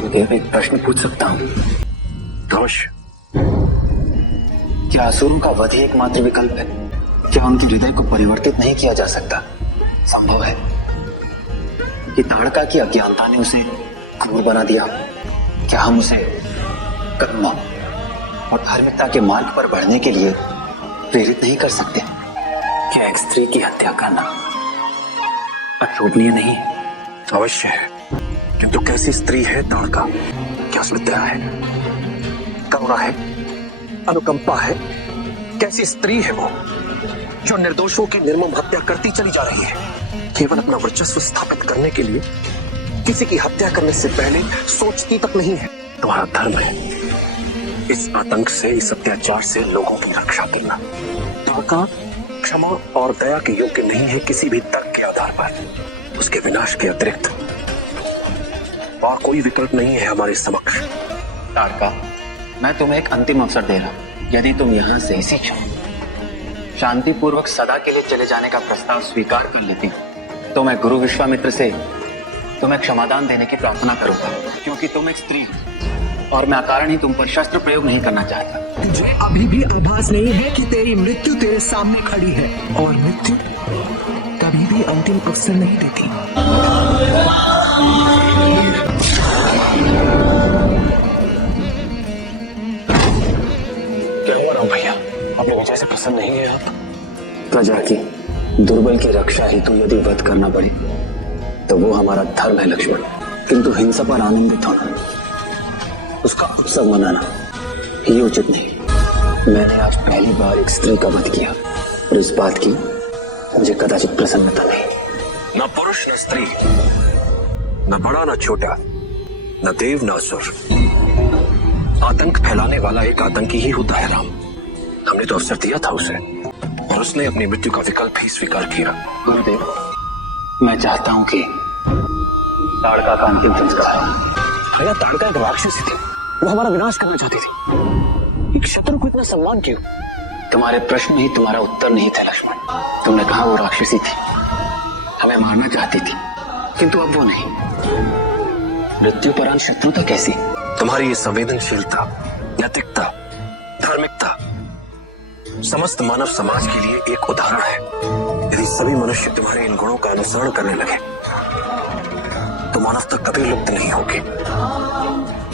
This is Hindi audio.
गुरुदेव, एक प्रश्न पूछ सकता हूँ? अवश्य। क्या असुरों का वध ही एकमात्र विकल्प है? क्या उनके हृदय को परिवर्तित नहीं किया जा सकता? संभव है कि ताड़का की अज्ञानता ने उसे क्रूर बना दिया। क्या हम उसे कर्म और धार्मिकता के मार्ग पर बढ़ने के लिए प्रेरित नहीं कर सकते? क्या एक स्त्री की हत्या करना अशोभनीय नहीं है? अवश्य है, किंतु कैसी स्त्री है ताड़का? क्या उसमें दया है, करुणा है, अनुकंपा है? कैसी स्त्री है वो जो निर्दोषों की निर्मम हत्या करती चली जा रही है, केवल अपना वर्चस्व स्थापित करने के लिए? किसी की हत्या करने से पहले सोचती तक नहीं है। तुम्हारा धर्म है इस आतंक से, इस अत्याचार से लोगों की रक्षा करना। ताड़का क्षमा और दया के योग्य नहीं है किसी भी तर्क के आधार पर। उसके विनाश के अतिरिक्त और कोई विकल्प नहीं है हमारे समक्ष। ताड़का, मैं तुम्हें एक अंतिम अवसर दे रहा हूं। यदि तुम यहाँ से इसी क्षण शांतिपूर्वक सदा के लिए चले जाने का प्रस्ताव स्वीकार कर लेती हो, तो मैं गुरु विश्वामित्र से तुम्हें क्षमादान देने की प्रार्थना करूंगा, क्योंकि तुम एक स्त्री हो और मैं अकारण ही तुम पर शस्त्र प्रयोग नहीं करना चाहता। तुझे अभी भी आभास नहीं है कि तेरी मृत्यु तेरे सामने खड़ी है, और मृत्यु कभी भी अंतिम अवसर नहीं देती। क्या हुआ राम भैया, अपने विजय से प्रसन्न नहीं है आप? प्रजा की दुर्बल की रक्षा हेतु यदि वध करना पड़े तो वो हमारा धर्म है लक्ष्मण, किंतु हिंसा पर आनंदित होना, उसका उत्सव मनाना ये उचित नहीं। मैंने आज पहली बार एक स्त्री का वध किया और इस बात की मुझे कदाचित प्रसन्नता नहीं। न पुरुष न स्त्री, न बड़ा न छोटा, न देव न असुर, आतंक फैलाने वाला एक आतंकी ही होता है राम। हमने तो अवसर दिया था उसे और उसने अपनी मृत्यु का विकल्प ही स्वीकार किया। गुरुदेव, मैं चाहता हूं कि ताड़का का अंतिम संस्कार हो। भैया, ताड़का एक राक्षसी थी, वो हमारा विनाश करना चाहती थी। एक शत्रु को इतना सम्मान क्यों? तुम्हारे प्रश्न ही तुम्हारा उत्तर नहीं था लक्ष्मण। तुमने कहा वो राक्षसी थी, हमें मारना चाहती थी, किंतु अब वो नहीं। मृत्यु परांत शत्रुता कैसी? तुम्हारी ये संवेदनशीलता, नैतिकता, धार्मिकता समस्त मानव समाज के लिए एक उदाहरण है। यदि सभी मनुष्य तुम्हारे इन गुणों का अनुसरण करने लगे तो मानवता कभी लुप्त नहीं होगी।